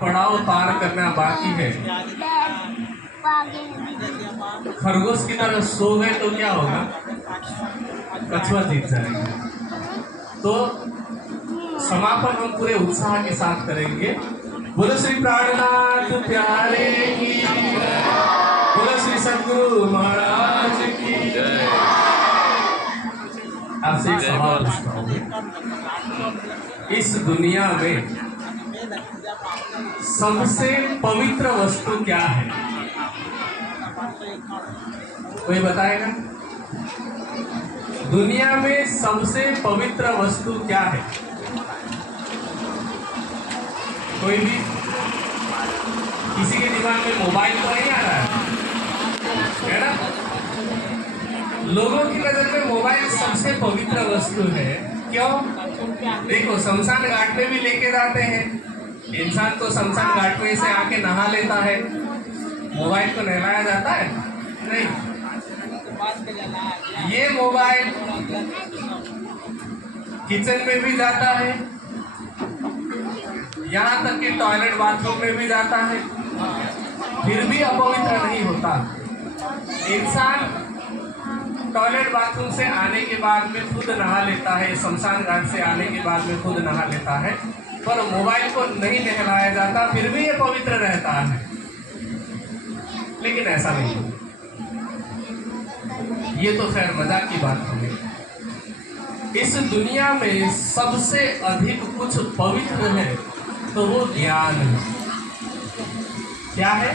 पड़ाव पार करना बाकी है। खरगोश की तरह सो गए तो क्या होगा? कछुआ जीत जाएगा। तो समापन हम पूरे उत्साह के साथ करेंगे। बोलो श्री प्राणनाथ प्यारे की, बोलो श्री सद्गुरु महाराज की जय। आपसे एक सवाल पूछता हूँ, इस दुनिया में सबसे पवित्र वस्तु क्या है? कोई बताएगा? दुनिया में सबसे पवित्र वस्तु क्या है? कोई भी? किसी के दिमाग में मोबाइल तो नहीं आ रहा है ना? लोगों की नजर में मोबाइल सबसे पवित्र वस्तु है। क्यों? देखो, शमशान घाट में भी लेके जाते हैं। इंसान तो शमशान घाट में से आके नहा लेता है, मोबाइल को नहलाया जाता है? नहीं। ये मोबाइल किचन में भी जाता है, यहाँ तक कि टॉयलेट बाथरूम में भी जाता है, फिर भी अपवित्र नहीं होता। इंसान टॉयलेट बाथरूम से आने के बाद में खुद नहा लेता है, शमशान घाट से आने के बाद में खुद नहा लेता है, पर मोबाइल को नहीं नहलाया जाता, फिर भी ये पवित्र रहता है। लेकिन ऐसा नहीं, ये तो खैर मजाक की बात होगी। इस दुनिया में सबसे अधिक कुछ पवित्र है तो वो ज्ञान है। क्या है?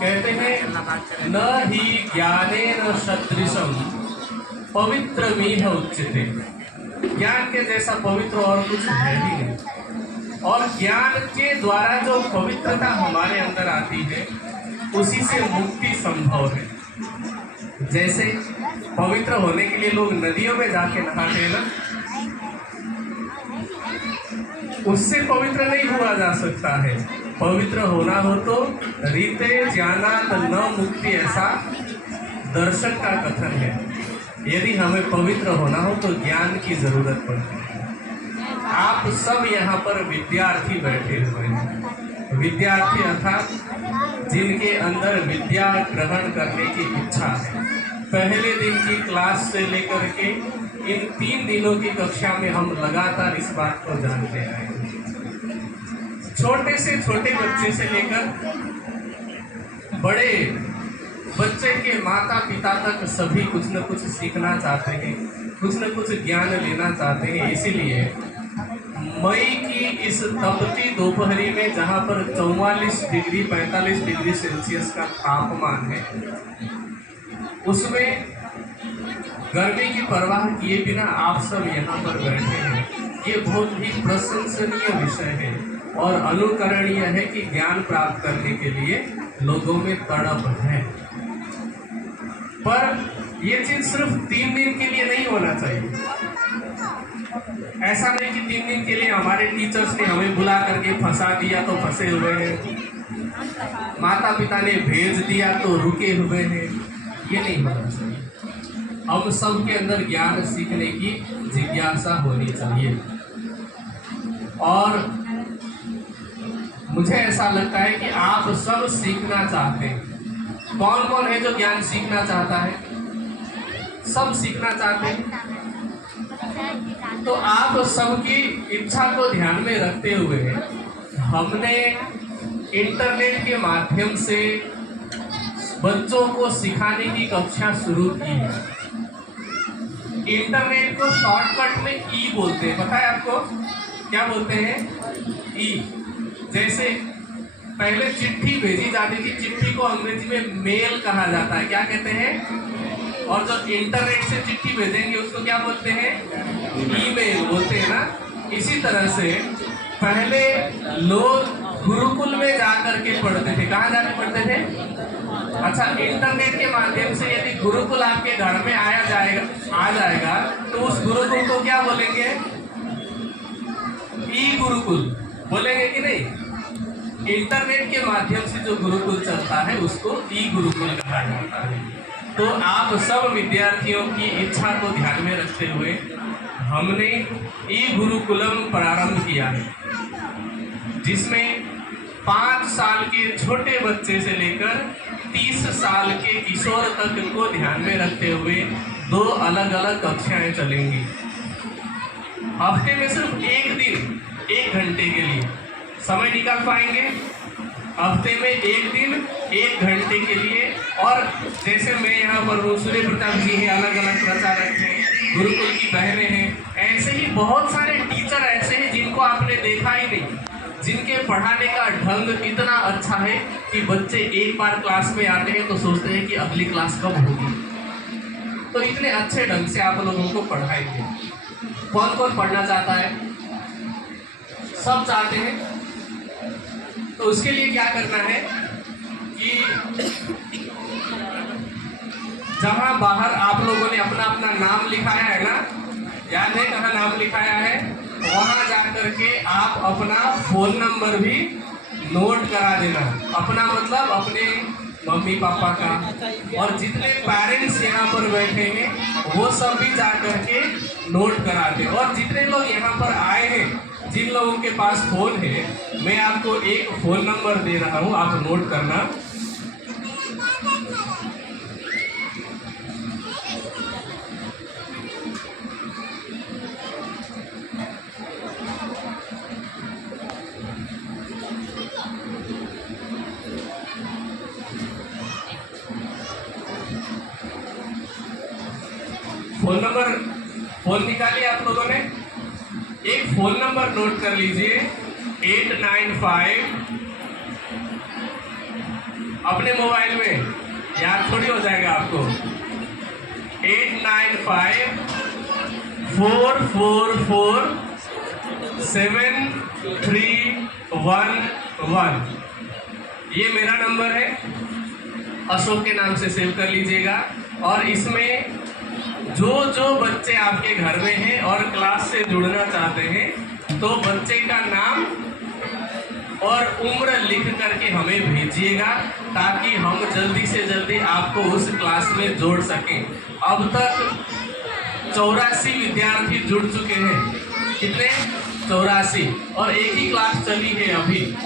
कहते हैं न ही ज्ञानेन सदृशम पवित्रमिह उच्यते। ज्ञान के जैसा पवित्र और कुछ है ही नहीं। और ज्ञान के द्वारा जो पवित्रता हमारे अंदर आती है, उसी से मुक्ति संभव है। जैसे पवित्र होने के लिए लोग नदियों में जाके नहाते हैं ना, उससे पवित्र नहीं हुआ जा सकता है। पवित्र होना हो तो रीते ज्ञानात न मुक्ति, ऐसा दर्शन का कथन है। यदि हमें पवित्र होना हो तो ज्ञान की जरूरत पड़ती है। आप सब यहाँ पर विद्यार्थी बैठे हुए हैं। विद्यार्थी अर्थात जिनके अंदर विद्या ग्रहण करने की इच्छा है। पहले दिन की क्लास से लेकर के इन 3 दिनों की कक्षा में हम लगातार इस बात को जानते आए हैं। छोटे से छोटे बच्चे से लेकर बड़े बच्चे के माता पिता तक सभी कुछ न कुछ सीखना चाहते हैं, कुछ न कुछ ज्ञान लेना चाहते हैं। इसीलिए मई की इस तपती दोपहरी में जहाँ पर 44 डिग्री 45 डिग्री सेल्सियस का तापमान है, उसमें गर्मी की परवाह किए बिना आप सब यहाँ पर बैठे हैं। ये बहुत ही प्रशंसनीय विषय है और अनुकरणीय है कि ज्ञान प्राप्त करने के लिए लोगों में तड़प है। पर ये चीज सिर्फ 3 दिन के लिए नहीं होना चाहिए। ऐसा नहीं कि 3 दिन के लिए हमारे टीचर्स ने हमें बुला करके फंसा दिया तो फंसे हुए हैं, माता पिता ने भेज दिया तो रुके हुए हैं। ये नहीं होना चाहिए। हम सब के अंदर ज्ञान सीखने की जिज्ञासा होनी चाहिए। और मुझे ऐसा लगता है कि आप सब सीखना चाहते हैं। कौन कौन है जो ज्ञान सीखना चाहता है? सब सीखना चाहते हैं। तो आप सबकी इच्छा को ध्यान में रखते हुए हमने इंटरनेट के माध्यम से बच्चों को सिखाने की कक्षा शुरू की है। इंटरनेट को शॉर्टकट में ई बोलते हैं। पता है आपको क्या बोलते हैं? ई। जैसे पहले चिट्ठी भेजी जाती थी, चिट्ठी को अंग्रेजी में मेल कहा जाता है। क्या कहते हैं? और जो इंटरनेट से चिट्ठी भेजेंगे उसको क्या बोलते हैं? ईमेल बोलते हैं ना। इसी तरह से पहले लोग गुरुकुल में जाकर के पढ़ते थे। कहाँ जाके पढ़ते थे? अच्छा, इंटरनेट के माध्यम से यदि गुरुकुल आपके घर में आ जाएगा तो उस गुरुकुल को क्या बोलेंगे? ई गुरुकुल बोलेंगे कि नहीं? इंटरनेट के माध्यम से जो गुरुकुल चलता है उसको ई गुरुकुल कहा जाता है। तो आप सब विद्यार्थियों की इच्छा को ध्यान में रखते हुए हमने ई गुरुकुलम प्रारंभ किया है। जिसमें 5 साल के छोटे बच्चे से लेकर 30 साल के किशोर तक को ध्यान में रखते हुए 2 अलग अलग कक्षाएं चलेंगी। हफ्ते में सिर्फ एक दिन 1 घंटे के लिए समय निकाल पाएंगे। हफ्ते में एक दिन 1 घंटे के लिए। और जैसे मैं यहाँ पर हूँ, सूर्य प्रताप जी हैं, अलग अलग प्रचारक हैं, गुरुकुल की बहनें हैं, ऐसे ही बहुत सारे टीचर ऐसे हैं जिनको आपने देखा ही नहीं, जिनके पढ़ाने का ढंग इतना अच्छा है कि बच्चे एक बार क्लास में आते हैं तो सोचते हैं कि अगली क्लास कब होगी। तो इतने अच्छे ढंग से आप लोगों को पढ़ाएंगे। कौन कौन पढ़ना चाहता है? सब चाहते हैं। तो उसके लिए क्या करना है कि जहां बाहर आप लोगों ने अपना अपना नाम लिखाया है ना, याद है कहाँ नाम लिखाया है? वहां जाकर के आप अपना फोन नंबर भी नोट करा देना। अपना मतलब अपने मम्मी पापा का, और जितने पेरेंट्स यहाँ पर बैठे हैं वो सब भी जा करके नोट करा दें। और जितने लोग यहाँ पर आए हैं, जिन लोगों के पास फ़ोन है, मैं आपको एक फ़ोन नंबर दे रहा हूँ, आप नोट करना। फोन निकालिए आप लोगों ने। एक फोन नंबर नोट कर लीजिए, 895। अपने मोबाइल में याद थोड़ी हो जाएगा आपको। 895-444-7311। ये मेरा नंबर है, अशोक के नाम से सेव कर लीजिएगा। और इसमें जो बच्चे आपके घर में हैं और क्लास से जुड़ना चाहते हैं, तो बच्चे का नाम और उम्र लिख करके हमें भेजिएगा, ताकि हम जल्दी से जल्दी आपको उस क्लास में जोड़ सकें। अब तक 84 विद्यार्थी जुड़ चुके हैं। कितने? 84। और एक ही क्लास चली है अभी।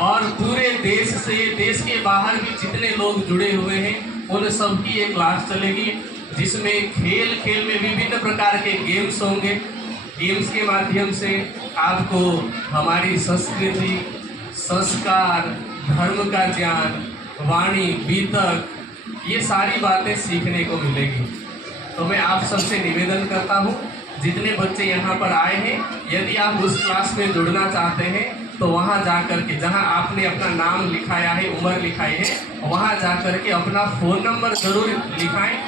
और पूरे देश से, देश के बाहर भी जितने लोग जुड़े हुए हैं, उन सबकी ये क्लास चलेगी, जिसमें खेल खेल में विभिन्न प्रकार के गेम्स होंगे। गेम्स के माध्यम से आपको हमारी संस्कृति, संस्कार, धर्म का ज्ञान, वाणी, बीतक, ये सारी बातें सीखने को मिलेगी। तो मैं आप सबसे निवेदन करता हूँ, जितने बच्चे यहाँ पर आए हैं, यदि आप उस क्लास में जुड़ना चाहते हैं तो वहाँ जा कर के, जहाँ आपने अपना नाम लिखाया है, उम्र लिखाई है, वहाँ जा कर के अपना फ़ोन नंबर ज़रूर लिखाएं,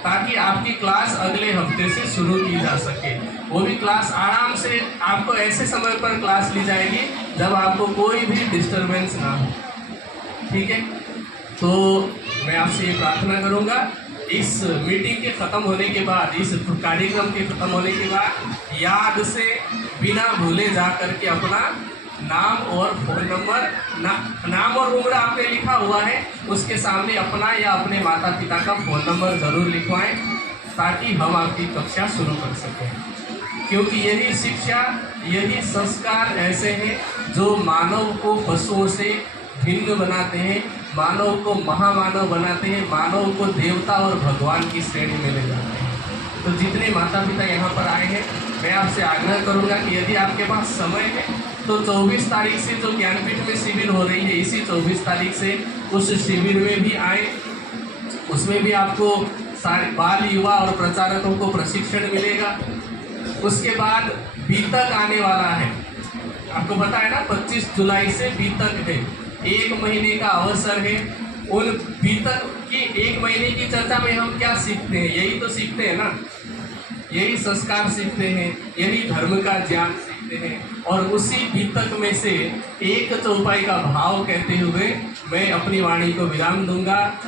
ताकि आपकी क्लास अगले हफ्ते से शुरू की जा सके। वो भी क्लास आराम से, आपको ऐसे समय पर क्लास ली जाएगी जब आपको कोई भी डिस्टरबेंस ना हो। ठीक है? तो मैं आपसे ये प्रार्थना करूँगा, इस मीटिंग के ख़त्म होने के बाद, इस कार्यक्रम के ख़त्म होने के बाद याद से बिना भूले जा कर के अपना नाम और फ़ोन नंबर, नाम और उम्र आपने लिखा हुआ है, उसके सामने अपना या अपने माता पिता का फ़ोन नंबर ज़रूर लिखवाएं, ताकि हम आपकी कक्षा शुरू कर सकें। क्योंकि यही शिक्षा, यही संस्कार ऐसे हैं जो मानव को पशुओं से भिन्न बनाते हैं, मानव को महामानव बनाते हैं, मानव को देवता और भगवान की श्रेणी में ले जाते हैं। तो जितने माता पिता यहाँ पर आए हैं, मैं आपसे आग्रह करूँगा कि यदि आपके पास समय है तो 24 तारीख से जो ज्ञानपीठ में शिविर हो रही है, इसी 24 तारीख से उस शिविर में भी आए। उसमें भी आपको सारे बाल, युवा और प्रचारकों को प्रशिक्षण मिलेगा। उसके बाद बीतक आने वाला है, आपको पता है ना, 25 जुलाई से बीतक है, 1 महीने का अवसर है। उन बीतक की 1 महीने की चर्चा में हम क्या सीखते हैं? यही तो सीखते हैं ना, यही संस्कार सीखते हैं, यही धर्म का ज्ञान सीखते हैं। और उसी बीतक में से एक चौपाई का भाव कहते हुए मैं अपनी वाणी को विराम दूंगा।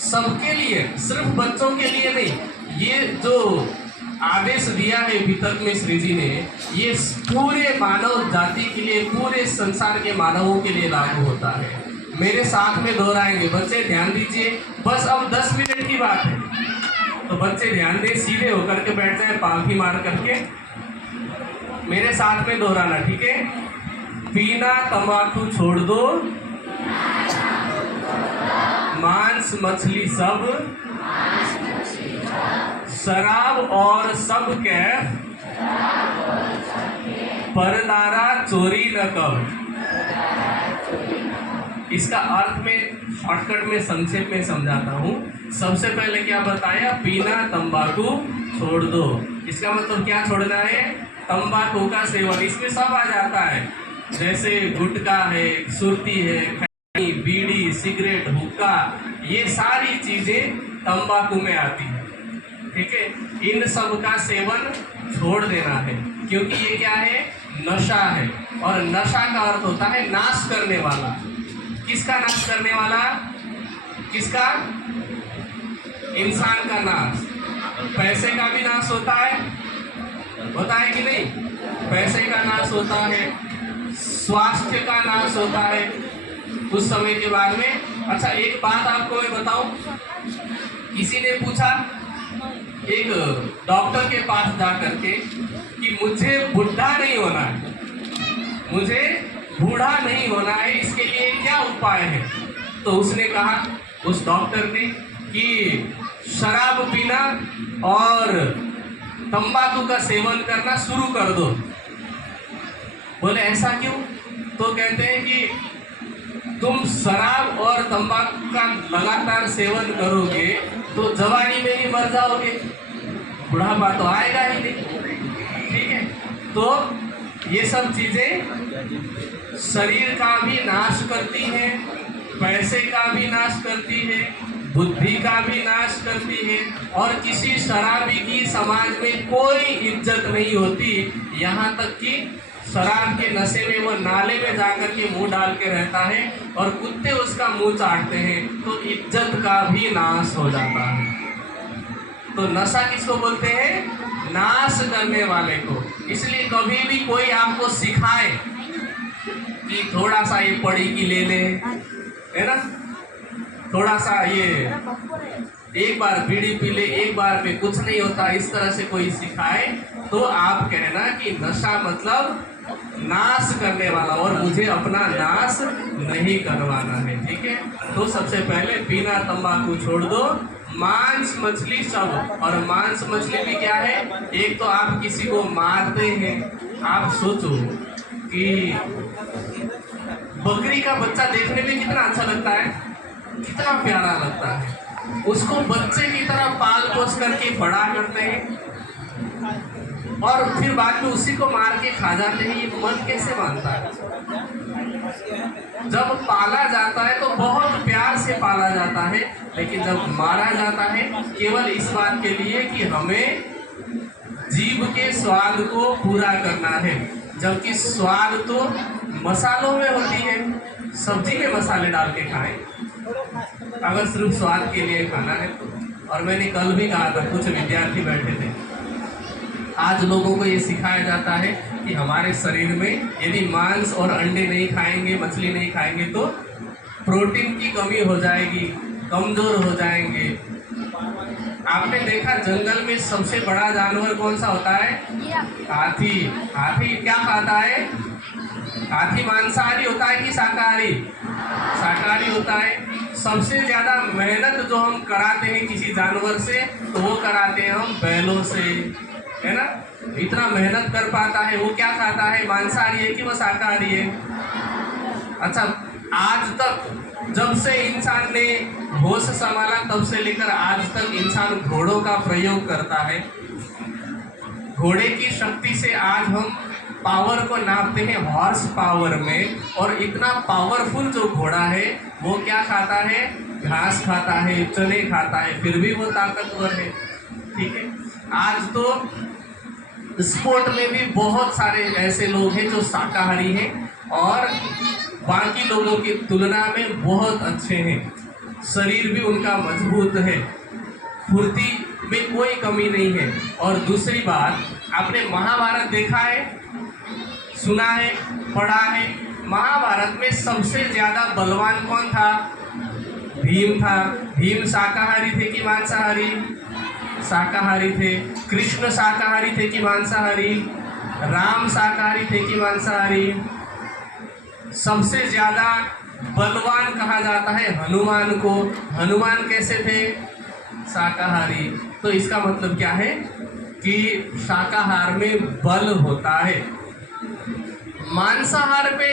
सबके लिए, सिर्फ बच्चों के लिए नहीं, ये जो आदेश दिया है बीतक में श्री जी ने, ये पूरे मानव जाति के लिए, पूरे संसार के मानवों के लिए लागू होता है। मेरे साथ में दोहराएंगे बच्चे, ध्यान दीजिए। बस अब 10 मिनट की बात है, तो बच्चे ध्यान दें, सीधे होकर के बैठ जाए, पालथी मार करके मेरे साथ में दोहराना, ठीक है? पीना तंबाकू छोड़ दो, मांस मछली सब, शराब और सब कैफ, परलारा चोरी न कर। इसका अर्थ में शॉर्टकट में संक्षेप में समझाता हूँ। सबसे पहले क्या बताया? पीना तंबाकू छोड़ दो। इसका मतलब क्या छोड़ना है? तंबाकू का सेवन। इसमें सब आ जाता है, जैसे गुटखा है, सुरती है, खैनी, बीड़ी, सिगरेट, हुक्का, ये सारी चीजें तंबाकू में आती है। ठीक है, इन सब का सेवन छोड़ देना है, क्योंकि ये क्या है? नशा है। और नशा का अर्थ होता है नाश करने वाला। किसका नाश करने वाला? किसका? इंसान का नाश। पैसे का भी नाश होता है कि नहीं? पैसे का नाश होता है, स्वास्थ्य का नाश होता है कुछ समय के बाद में। अच्छा, एक बात आपको मैं बताऊं, किसी ने पूछा एक डॉक्टर के पास जा करके कि मुझे बुढ़ा नहीं होना है, मुझे बूढ़ा नहीं होना है, इसके लिए क्या उपाय है? तो उसने कहा, उस डॉक्टर ने, कि शराब पीना और तंबाकू का सेवन करना शुरू कर दो। बोले ऐसा क्यों? तो कहते हैं कि तुम शराब और तंबाकू का लगातार सेवन करोगे तो जवानी में ही मर जाओगे, बुढ़ापा तो आएगा ही नहीं। ठीक है, तो ये सब चीजें शरीर का भी नाश करती है, पैसे का भी नाश करती है, बुद्धि का भी नाश करती है, और किसी शराबी की समाज में कोई इज्जत नहीं होती। यहाँ तक कि शराब के नशे में वो नाले में जाकर के मुंह डाल के रहता है और कुत्ते उसका मुंह चाटते हैं, तो इज्जत का भी नाश हो जाता है। तो नशा किसको बोलते हैं? नाश करने वाले को। इसलिए कभी भी कोई आपको सिखाए कि थोड़ा सा ये पड़ी की ले ले, है ना, थोड़ा सा ये एक बार बीड़ी पी ले, एक बार में कुछ नहीं होता, इस तरह से कोई सिखाए, तो आप कहना कि नशा मतलब नाश करने वाला, और मुझे अपना नाश नहीं करवाना है। ठीक है, तो सबसे पहले पीना तंबाकू छोड़ दो, मांस मछली सब। और मांस मछली भी क्या है? एक तो आप किसी को मारते हैं, आप सोचो कि बकरी का बच्चा देखने में कितना अच्छा लगता है, कितना प्यारा लगता है, उसको बच्चे की तरह पाल पोस करके बड़ा करते हैं और फिर बाद में उसी को मार के खा जाते हैं। ये मन कैसे मानता है? जब पाला जाता है तो बहुत प्यार से पाला जाता है, लेकिन जब मारा जाता है केवल इस बात के लिए कि हमें जीभ के स्वाद को पूरा करना है, जबकि स्वाद तो मसालों में होती है। सब्जी में मसाले डाल के खाएं अगर सिर्फ स्वाद के लिए खाना है तो। और मैंने कल भी कहा था, कुछ विद्यार्थी बैठे थे, आज लोगों को ये सिखाया जाता है कि हमारे शरीर में यदि मांस और अंडे नहीं खाएंगे, मछली नहीं खाएंगे तो प्रोटीन की कमी हो जाएगी, कमजोर हो जाएंगे। आपने देखा जंगल में सबसे बड़ा जानवर कौन सा होता है? हाथी। हाथी क्या खाता है? हाथी मांसाहारी होता है कि शाकाहारी? शाकाहारी होता है। सबसे ज्यादा मेहनत जो हम कराते हैं किसी जानवर से, तो वो कराते हैं हम बैलों से, है ना। इतना मेहनत कर पाता है, वो क्या खाता है? मांसाहारी है कि वो शाकाहारी है? अच्छा, आज तक जब से इंसान ने होश संभाला तब से लेकर आज तक इंसान घोड़ों का प्रयोग करता है। घोड़े की शक्ति से आज हम पावर को नापते हैं हॉर्स पावर में, और इतना पावरफुल जो घोड़ा है वो क्या खाता है? घास खाता है, चने खाता है, फिर भी वो ताकतवर है। ठीक है, आज तो स्पोर्ट में भी बहुत सारे ऐसे लोग हैं जो शाकाहारी हैं और बाकी लोगों की तुलना में बहुत अच्छे हैं, शरीर भी उनका मजबूत है, फुर्ती में कोई कमी नहीं है। और दूसरी बात, आपने महाभारत देखा है, सुना है, पढ़ा है? महाभारत में सबसे ज्यादा बलवान कौन था? भीम था। भीम शाकाहारी थे कि मांसाहारी? शाकाहारी थे। कृष्ण शाकाहारी थे कि मांसाहारी? राम शाकाहारी थे कि मांसाहारी? सबसे ज्यादा बलवान कहा जाता है हनुमान को। हनुमान कैसे थे? शाकाहारी। तो इसका मतलब क्या है कि शाकाहार में बल होता है। मांसाहार पे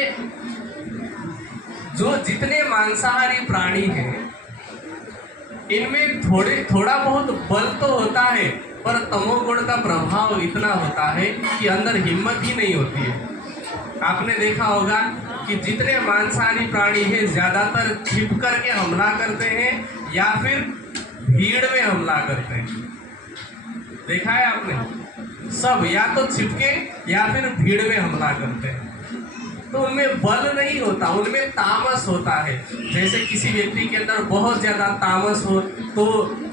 जो जितने मांसाहारी प्राणी हैं इनमें थोड़ा बहुत बल तो होता है, पर तमोगुण का प्रभाव इतना होता है कि अंदर हिम्मत ही नहीं होती है। आपने देखा होगा कि जितने मांसाहारी प्राणी हैं ज्यादातर छिप करके हमला करते हैं या फिर भीड़ में हमला करते हैं। देखा है आपने? सब या तो छिपके या फिर भीड़ में हमला करते हैं। तो उनमें बल नहीं होता, उनमें तामस होता है। जैसे किसी व्यक्ति के अंदर बहुत ज्यादा तामस हो तो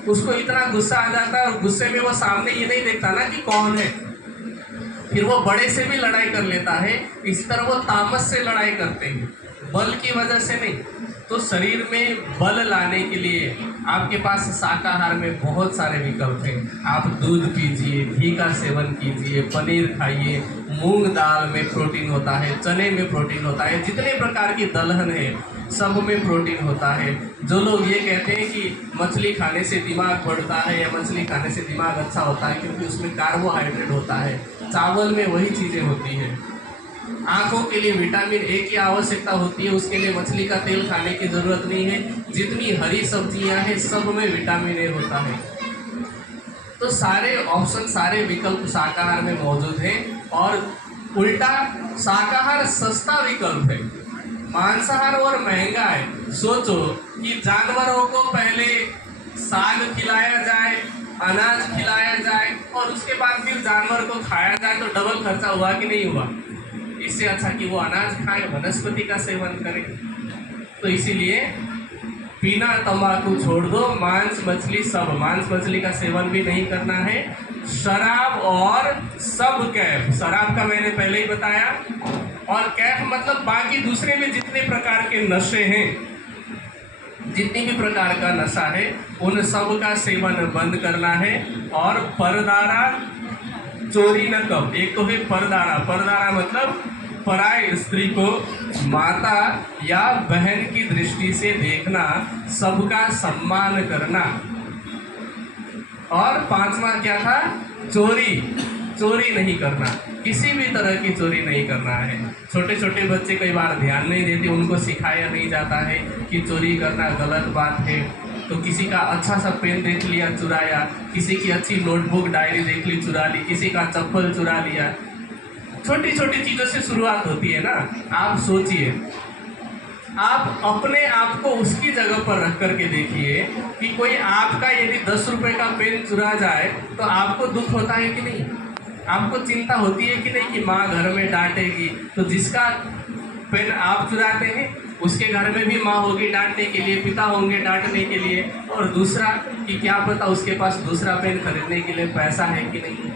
उसको इतना गुस्सा आ जाता है और गुस्से में वो सामने ये नहीं देखता ना कि कौन है, फिर वो बड़े से भी लड़ाई कर लेता है। इस तरह वो तामस से लड़ाई करते हैं, बल की वजह से नहीं। तो शरीर में बल लाने के लिए आपके पास शाकाहार में बहुत सारे विकल्प हैं। आप दूध पीजिए, घी का सेवन कीजिए, पनीर खाइए, मूंग दाल में प्रोटीन होता है, चने में प्रोटीन होता है, जितने प्रकार की दलहन है सब में प्रोटीन होता है। जो लोग ये कहते हैं कि मछली खाने से दिमाग बढ़ता है या मछली खाने से दिमाग अच्छा होता है क्योंकि उसमें कार्बोहाइड्रेट होता है, चावल में वही चीज़ें होती हैं। आंखों के लिए विटामिन ए की आवश्यकता होती है, उसके लिए मछली का तेल खाने की जरूरत नहीं है। जितनी हरी सब्जियां हैं सब में विटामिन ए होता है। तो सारे ऑप्शन, सारे विकल्प शाकाहार में मौजूद हैं। और उल्टा शाकाहार सस्ता विकल्प है, मांसाहार और महंगा है। सोचो कि जानवरों को पहले साग खिलाया जाए, अनाज खिलाया जाए और उसके बाद फिर जानवर को खाया जाए, तो डबल खर्चा हुआ कि नहीं हुआ? इससे अच्छा कि वो अनाज खाए, वनस्पति का सेवन करे। तो इसीलिए बिना तंबाकू छोड़ दो, मांस मछली सब, मांस मछली का सेवन भी नहीं करना है। शराब और सब कैफ, शराब का मैंने पहले ही बताया, और कैफ मतलब बाकी दूसरे में जितने प्रकार के नशे हैं, जितनी भी प्रकार का नशा है उन सब का सेवन बंद करना है। और परदारा चोरी न कब। एक तो है परदारा, परदारा मतलब पराई स्त्री को माता या बहन की दृष्टि से देखना, सबका सम्मान करना। और पांचवा क्या था? चोरी, चोरी नहीं करना, किसी भी तरह की चोरी नहीं करना है। छोटे छोटे बच्चे कई बार ध्यान नहीं देते, उनको सिखाया नहीं जाता है कि चोरी करना गलत बात है। तो किसी का अच्छा सा पेन देख लिया, चुराया, किसी की अच्छी नोटबुक डायरी देख ली, चुरा ली, किसी का चप्पल चुरा लिया। छोटी छोटी चीज़ों से शुरुआत होती है ना। आप सोचिए, आप अपने आप को उसकी जगह पर रख करके देखिए कि कोई आपका यदि 10 रुपए का पेन चुरा जाए तो आपको दुख होता है कि नहीं? आपको चिंता होती है कि नहीं कि माँ घर में डांटेगी? तो जिसका पेन आप चुराते हैं उसके घर में भी माँ होगी डांटने के लिए, पिता होंगे डांटने के लिए, और दूसरा कि क्या पता उसके पास दूसरा पेन खरीदने के लिए पैसा है कि नहीं।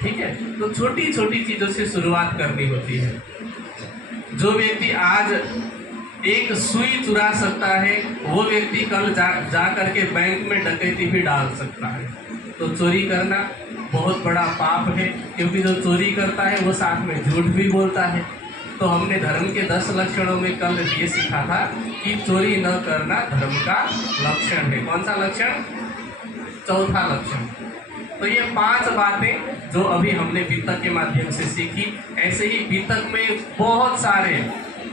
ठीक है, तो छोटी छोटी चीज़ों से शुरुआत करनी होती है। जो व्यक्ति आज एक सुई चुरा सकता है वो व्यक्ति कल जा करके बैंक में डकैती भी डाल सकता है। तो चोरी करना बहुत बड़ा पाप है, क्योंकि जो चोरी करता है वो साथ में झूठ भी बोलता है। तो हमने धर्म के 10 लक्षणों में कल ये सीखा था कि चोरी न करना धर्म का लक्षण है। कौन सा लक्षण? चौथा लक्षण। तो ये 5 बातें जो अभी हमने वितक के माध्यम से सीखी, ऐसे ही वितक में बहुत सारे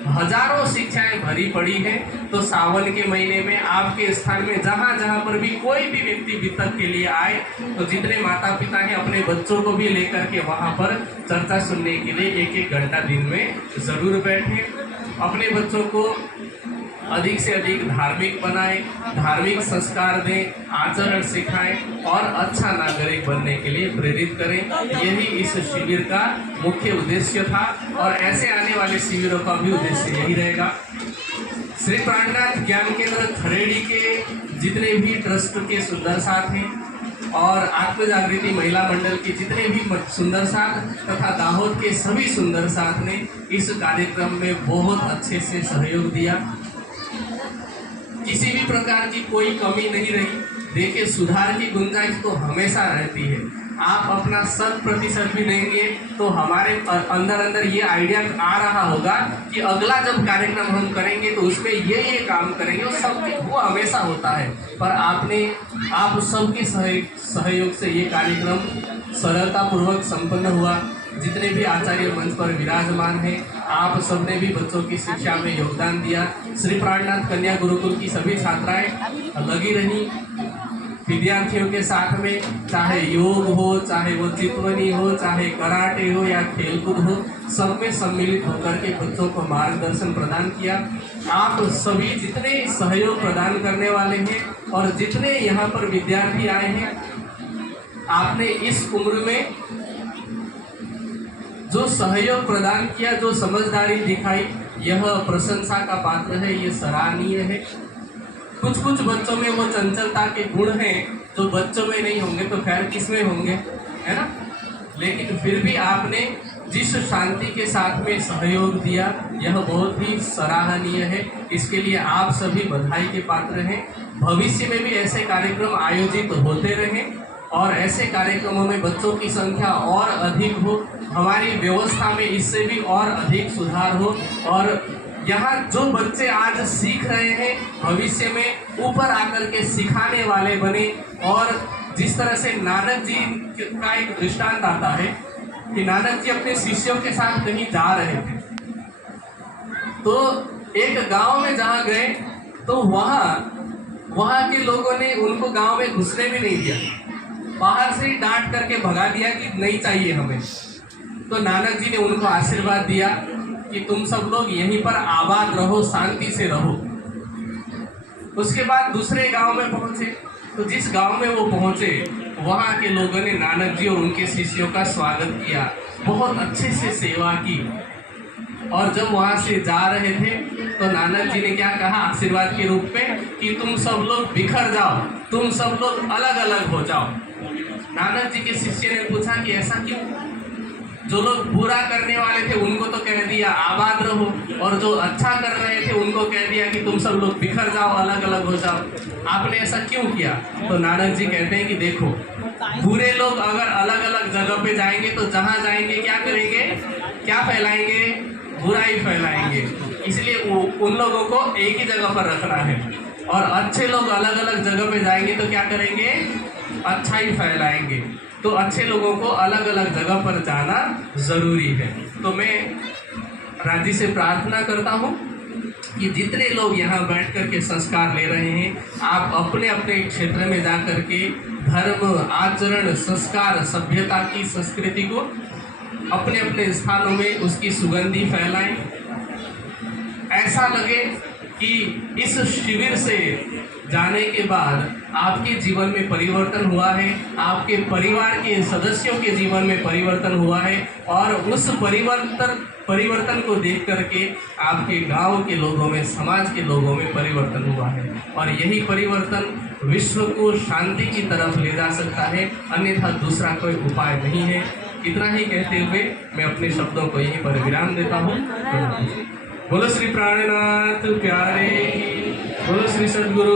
हजारों शिक्षाएं भरी पड़ी हैं। तो सावन के महीने में आपके स्थान में जहाँ जहाँ पर भी कोई भी व्यक्ति वितक के लिए आए, तो जितने माता पिता हैं अपने बच्चों को भी लेकर के वहाँ पर चर्चा सुनने के लिए 1-1 घंटा दिन में जरूर बैठें। अपने बच्चों को अधिक से अधिक धार्मिक बनाएं, धार्मिक संस्कार दें, आचरण सिखाएं और अच्छा नागरिक बनने के लिए प्रेरित करें। यही इस शिविर का मुख्य उद्देश्य था और ऐसे आने वाले शिविरों का भी उद्देश्य यही रहेगा। श्री प्राणनाथ ज्ञान केंद्र खरेड़ी के जितने भी ट्रस्ट के सुंदर साथ हैं और आत्म जागृति महिला मंडल के जितने भी सुंदर साथ तथा दाहोद के सभी सुंदर साथ ने इस कार्यक्रम में बहुत अच्छे से सहयोग दिया। किसी भी प्रकार की कोई कमी नहीं रही। देखिए, सुधार की गुंजाइश तो हमेशा रहती है। आप अपना 100% भी देंगे तो हमारे अंदर अंदर ये आइडिया आ रहा होगा कि अगला जब कार्यक्रम हम करेंगे तो उसमें ये काम करेंगे, वो हमेशा होता है। पर आप सबके सहयोग से ये कार्यक्रम सरलतापूर्वक संपन्न हुआ। जितने भी आचार्य मंच पर विराजमान हैं, आप सबने भी बच्चों की शिक्षा में योगदान दिया। श्री प्राणनाथ कन्या गुरुकुल की सभी छात्राएं लगी रही विद्यार्थियों के साथ में, चाहे योग हो, चाहे वो चितवनी हो, चाहे कराटे हो या खेलकूद हो, सब में सम्मिलित होकर के बच्चों को मार्गदर्शन प्रदान किया। आप सभी जितने सहयोग प्रदान करने वाले हैं और जितने यहाँ पर विद्यार्थी आए हैं, आपने इस उम्र में जो सहयोग प्रदान किया, जो समझदारी दिखाई, यह प्रशंसा का पात्र है, ये सराहनीय है। कुछ बच्चों में वो चंचलता के गुण हैं जो बच्चों में नहीं होंगे तो खैर किसमें होंगे, है ना। लेकिन फिर भी आपने जिस शांति के साथ में सहयोग दिया, यह बहुत ही सराहनीय है। इसके लिए आप सभी बधाई के पात्र हैं। भविष्य में भी ऐसे कार्यक्रम आयोजित होते रहें और ऐसे कार्यक्रमों में बच्चों की संख्या और अधिक हो, हमारी व्यवस्था में इससे भी और अधिक सुधार हो और यहाँ जो बच्चे आज सीख रहे हैं भविष्य में ऊपर आकर के सिखाने वाले बने। और जिस तरह से नानक जी का एक दृष्टांत आता है कि नानक जी अपने शिष्यों के साथ कहीं जा रहे थे, तो एक गांव में जहाँ गए तो वहाँ के लोगों ने उनको गांव में घुसने भी नहीं दिया, बाहर से ही डांट करके भगा दिया कि नहीं चाहिए हमें। तो नानक जी ने उनको आशीर्वाद दिया कि तुम सब लोग यहीं पर आबाद रहो, शांति से रहो। उसके बाद दूसरे गांव में पहुंचे, तो जिस गांव में वो पहुंचे वहाँ के लोगों ने नानक जी और उनके शिष्यों का स्वागत किया, बहुत अच्छे से सेवा की। और जब वहाँ से जा रहे थे तो नानक जी ने क्या कहा आशीर्वाद के रूप में कि तुम सब लोग बिखर जाओ, तुम सब लोग अलग अलग हो जाओ। नानक जी के शिष्य ने पूछा कि ऐसा क्यों? जो लोग बुरा करने वाले थे उनको तो कह दिया आबाद रहो, और जो अच्छा कर रहे थे उनको कह दिया कि तुम सब लोग बिखर जाओ, अलग अलग हो जाओ। आपने ऐसा क्यों किया? तो नानक जी कहते हैं कि देखो, बुरे लोग अगर अलग अलग जगह पे जाएंगे तो जहाँ जाएंगे क्या करेंगे, क्या फैलाएंगे? बुराई फैलाएंगे। इसलिए उन लोगों को एक ही जगह पर रखना है। और अच्छे लोग अलग अलग जगह पे जाएंगे तो क्या करेंगे? अच्छा ही फैलाएंगे। तो अच्छे लोगों को अलग अलग जगह पर जाना ज़रूरी है। तो मैं राजी से प्रार्थना करता हूँ कि जितने लोग यहाँ बैठ कर के संस्कार ले रहे हैं, आप अपने अपने क्षेत्र में जा कर के धर्म, आचरण, संस्कार, सभ्यता की संस्कृति को अपने अपने स्थानों में उसकी सुगंधी फैलाएं। ऐसा लगे कि इस शिविर से जाने के बाद आपके जीवन में परिवर्तन हुआ है, आपके परिवार के सदस्यों के जीवन में परिवर्तन हुआ है, और उस परिवर्तन को देख करके आपके गांव के लोगों में, समाज के लोगों में परिवर्तन हुआ है। और यही परिवर्तन विश्व को शांति की तरफ ले जा सकता है, अन्यथा दूसरा कोई उपाय नहीं है। इतना ही कहते हुए मैं अपने शब्दों को यहीं पर विराम देता हूँ। बोलो श्री प्राणनाथ प्यारे, बोलो श्री सद्गुरु